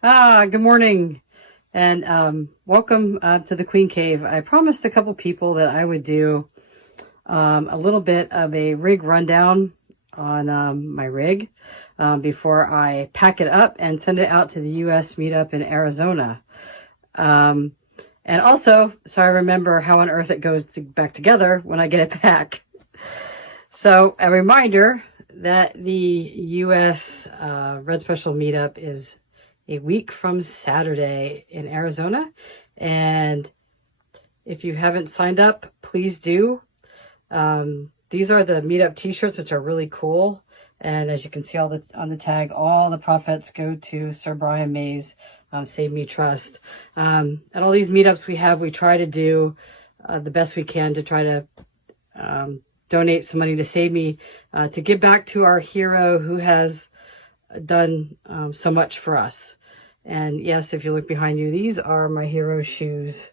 Good morning, and welcome to the Queen Cave. I promised a couple people that I would do a little bit of a rig rundown on my rig before I pack it up and send it out to the U.S. meetup in Arizona. And also, so I remember how on earth it goes back together when I get it back. So a reminder that the U.S. Red Special meetup is a week from Saturday in Arizona. And if you haven't signed up, please do. These are the meetup t-shirts, which are really cool. And as you can see on the tag, all the profits go to Sir Brian May's Save Me Trust. At all these meetups we try to do the best we can to try to donate some money to Save Me, to give back to our hero who has done so much for us. And yes, if you look behind you, these are my hero shoes.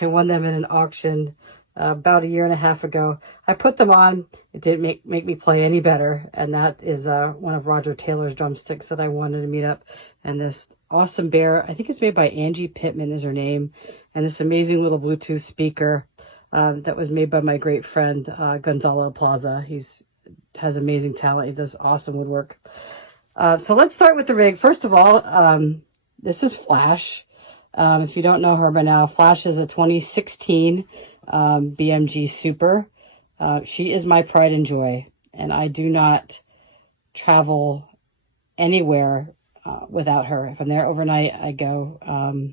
I won them in an auction about 1.5 years ago. I put them on. It didn't make me play any better. And that is one of Roger Taylor's drumsticks that I wanted to meet up. And this awesome bear, I think it's made by Angie Pittman is her name. And this amazing little Bluetooth speaker that was made by my great friend Gonzalo Plaza. Has amazing talent. He does awesome woodwork. So let's start with the rig. First of all, this is Flash. If you don't know her by now, Flash is a 2016 BMG Super. She is my pride and joy, and I do not travel anywhere without her. If I'm there overnight, I go.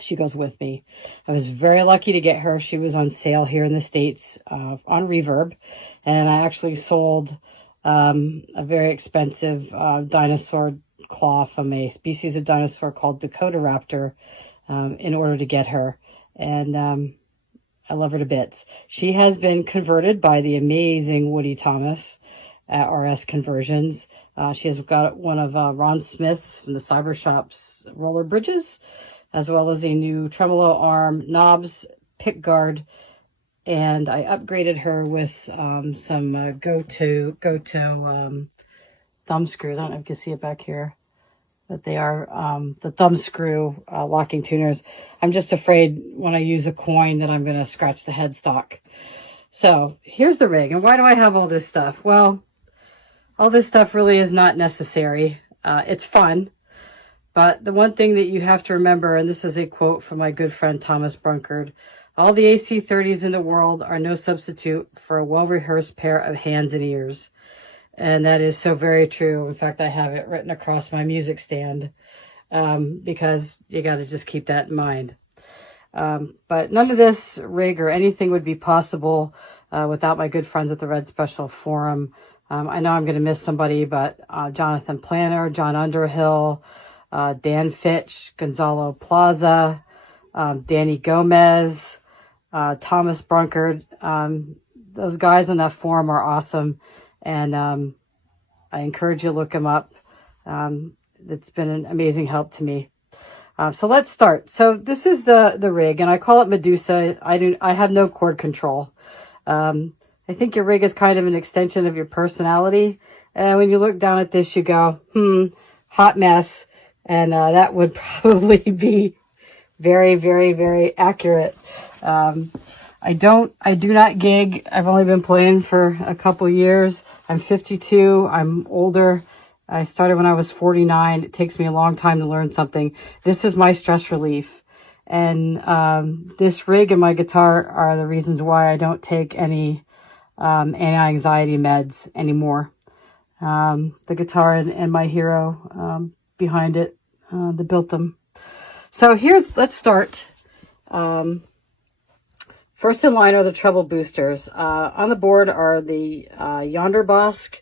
She goes with me. I was very lucky to get her. She was on sale here in the States on Reverb, and I actually sold a very expensive dinosaur claw from a species of dinosaur called Dakota Raptor in order to get her. And I love her to bits. She has been converted by the amazing Woody Thomas at RS Conversions. She has got one of Ron Smith's from the Cyber Shop's roller bridges, as well as a new tremolo arm, knobs, pick guard, and I upgraded her with some go-to thumb screws. I don't know if you can see it back here, but they are the thumb screw locking tuners. I'm just afraid when I use a coin that I'm going to scratch the headstock. So here's the rig. And why do I have all this stuff? Well, all this stuff really is not necessary. It's fun. But the one thing that you have to remember, and this is a quote from my good friend Thomas Brunkard, all the AC30s in the world are no substitute for a well-rehearsed pair of hands and ears. And that is so very true. In fact, I have it written across my music stand because you got to just keep that in mind. But none of this rig or anything would be possible without my good friends at the Red Special Forum. I know I'm going to miss somebody, but Jonathan Planner, John Underhill, Dan Fitch, Gonzalo Plaza, Danny Gomez, Thomas Brunkard. Those guys on that forum are awesome, and I encourage you to look them up. It's been an amazing help to me. So let's start. So this is the rig, and I call it Medusa. I have no chord control. I think your rig is kind of an extension of your personality, and when you look down at this, you go, hot mess. And that would probably be very, very, very accurate. I do not gig. I've only been playing for a couple years. I'm 52. I'm older. I started when I was 49. It takes me a long time to learn something. This is my stress relief. And this rig and my guitar are the reasons why I don't take any anti-anxiety meds anymore. The guitar and my hero behind it that built them. So let's start. First in line are the treble boosters. On the board are the Yonder Bosk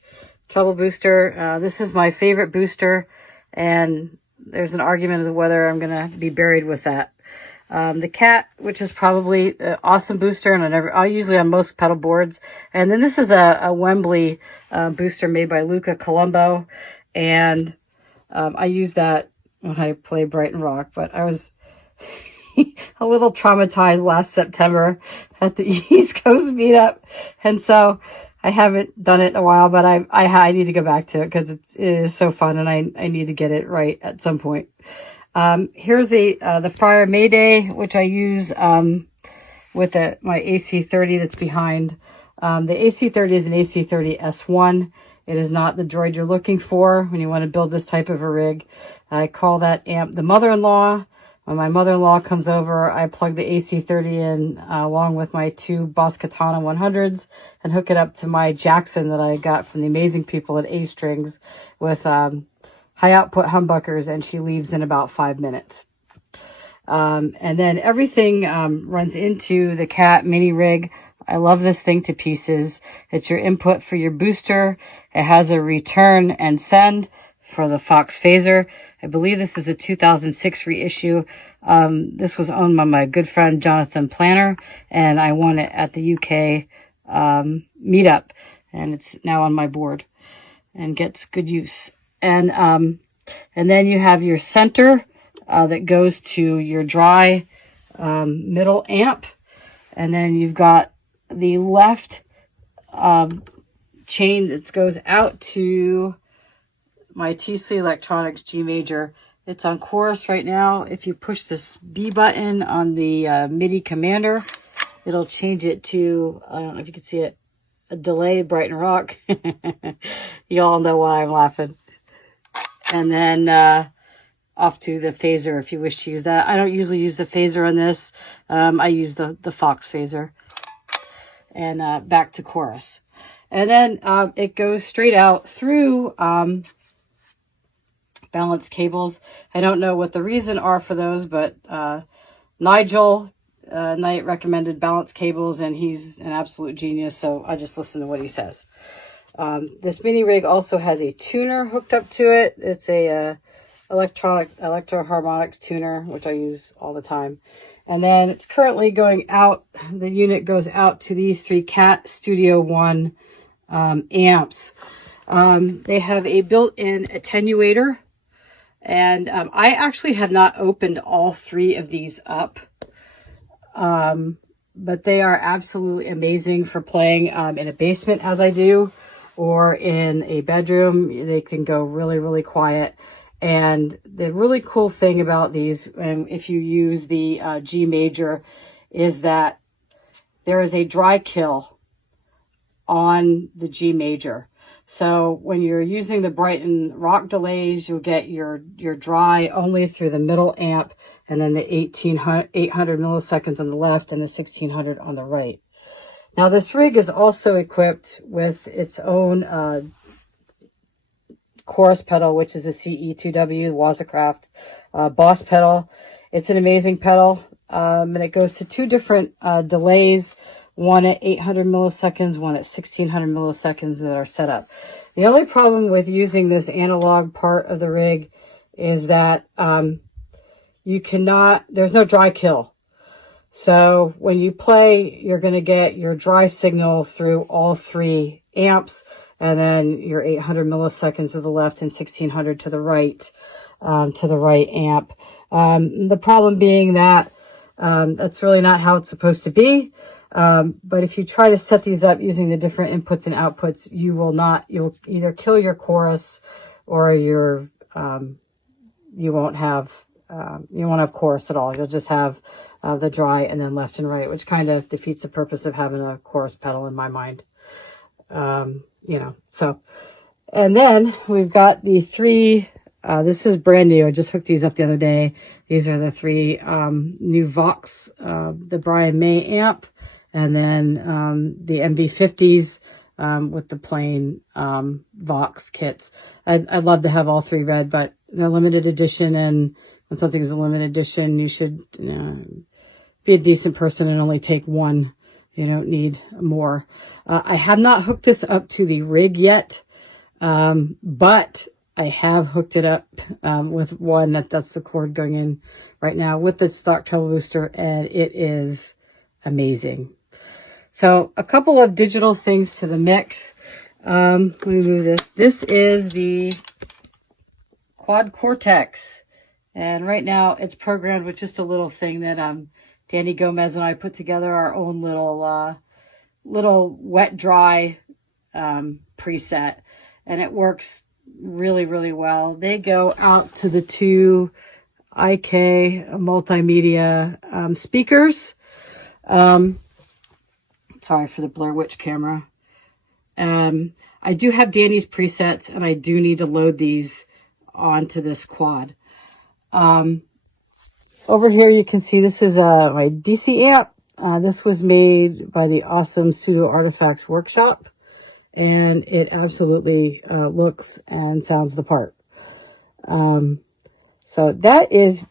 treble booster. This is my favorite booster, and there's an argument as to whether I'm going to be buried with that. The KAT, which is probably an awesome booster, and I usually on most pedal boards. And then this is a Wembley booster made by Luca Colombo, and I use that when I play Brighton Rock, but I was a little traumatized last September at the East Coast meetup, and so I haven't done it in a while, but I need to go back to it because it is so fun, and I need to get it right at some point. Here's the Fryer Mayday, which I use with my AC30 that's behind. The AC30 is an AC30 S1. It is not the droid you're looking for when you want to build this type of a rig. I call that amp the mother-in-law. When my mother-in-law comes over, I plug the AC30 in along with my two Boss Katana 100s and hook it up to my Jackson that I got from the amazing people at A-Strings with high output humbuckers, and she leaves in about 5 minutes. And then everything runs into the KAT mini rig. I love this thing to pieces. It's your input for your booster. It has a return and send for the Foxx phaser. I believe this is a 2006 reissue. This was owned by my good friend Jonathan Planner, and I won it at the UK meetup, and it's now on my board and gets good use. And then you have your center that goes to your dry middle amp, and then you've got the left chain that goes out to my TC Electronics G Major. It's on chorus right now. If you push this B button on the MIDI commander, it'll change it to, I don't know if you can see it, a delay, Brighton Rock. You all know why I'm laughing. And then off to the phaser if you wish to use that. I don't usually use the phaser on this. I use the Foxx phaser. And back to chorus. And then it goes straight out through balance cables. I don't know what the reason are for those, but Nigel Knight recommended balance cables, and he's an absolute genius, so I just listen to what he says. This mini rig also has a tuner hooked up to it. It's a electro harmonics tuner, which I use all the time. And then it's currently going out, the unit goes out to these three KAT Studio One amps. They have a built-in attenuator, and I actually have not opened all three of these up, but they are absolutely amazing for playing in a basement as I do, or in a bedroom. They can go really, really quiet. And the really cool thing about these, if you use the G major, is that there is a dry kill on the G major. So when you're using the Brighton Rock delays, you'll get your dry only through the middle amp, and then the 800 milliseconds on the left and the 1600 on the right. Now this rig is also equipped with its own chorus pedal, which is a CE2W Wazacraft Boss pedal. It's an amazing pedal, and it goes to two different delays, one at 800 milliseconds, one at 1600 milliseconds that are set up. The only problem with using this analog part of the rig is that there's no dry kill. So when you play, you're going to get your dry signal through all three amps, and then your 800 milliseconds to the left and 1600 to the right amp. The problem being that that's really not how it's supposed to be. But if you try to set these up using the different inputs and outputs, you'll either kill your chorus, or you won't have chorus at all. You'll just have the dry and then left and right, which kind of defeats the purpose of having a chorus pedal in my mind. So, and then we've got the three, this is brand new. I just hooked these up the other day. These are the three, new Vox, the Brian May amp, and then, the MV50s, with the plain, Vox kits. I'd love to have all three red, but they're limited edition, and when something is a limited edition, you should, be a decent person and only take one. You don't need more. I have not hooked this up to the rig yet, but I have hooked it up with one that's the cord going in right now with the stock treble booster, and it is amazing. So a couple of digital things to the mix. Let me move this. This is the Quad Cortex, and right now it's programmed with just a little thing that Danny Gomez and I put together, our own little wet dry preset, and it works really, really well. They go out to the two IK multimedia speakers. Sorry for the Blair Witch camera. I do have Danny's presets, and I do need to load these onto this quad. Over here you can see this is my DC amp. This was made by the awesome Pseudo Artifacts Workshop, and it absolutely looks and sounds the part. So that is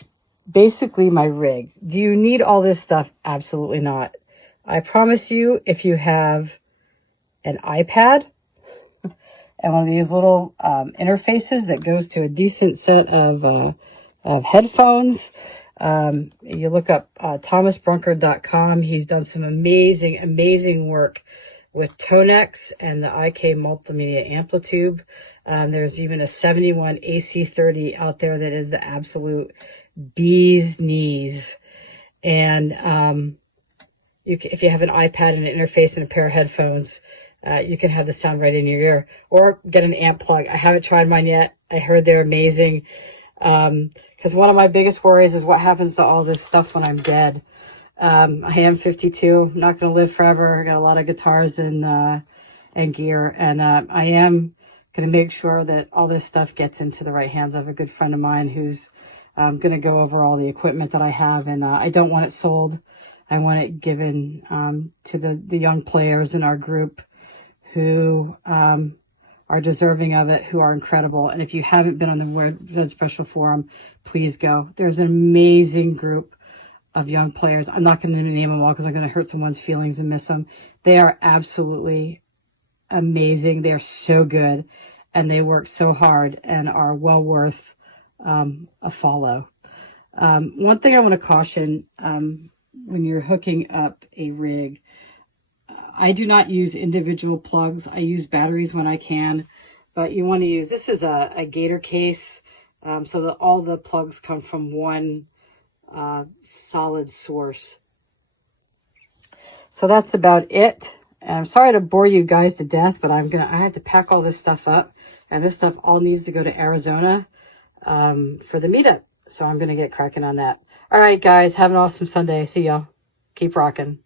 basically my rig. Do you need all this stuff? Absolutely not. I promise you, if you have an iPad and one of these little interfaces that goes to a decent set of headphones, you look up thomasbrunker.com. He's done some amazing work with Tonex and the IK Multimedia Amplitube. There's even a 71 AC30 out there that is the absolute bee's knees. And if you have an iPad and an interface and a pair of headphones, you can have the sound right in your ear, or get an amp plug. I haven't tried mine yet. I heard they're amazing. Because one of my biggest worries is what happens to all this stuff when I'm dead. I am 52, not going to live forever. I got a lot of guitars and gear, and I am going to make sure that all this stuff gets into the right hands. I have a good friend of mine who's going to go over all the equipment that I have, and I don't want it sold. I want it given to the young players in our group who are deserving of it, who are incredible. And if you haven't been on the Red Special Forum, please go. There's an amazing group of young players. I'm not going to name them all because I'm going to hurt someone's feelings and miss them. They are absolutely amazing. They are so good, and they work so hard and are well worth a follow. One thing I want to caution when you're hooking up a rig, I do not use individual plugs. I use batteries when I can, but you want to use, this is a gator case, so that all the plugs come from one solid source. So that's about it. I'm sorry to bore you guys to death, but I have to pack all this stuff up, and this stuff all needs to go to Arizona for the meetup. So I'm going to get cracking on that. All right, guys, have an awesome Sunday. See y'all. Keep rocking.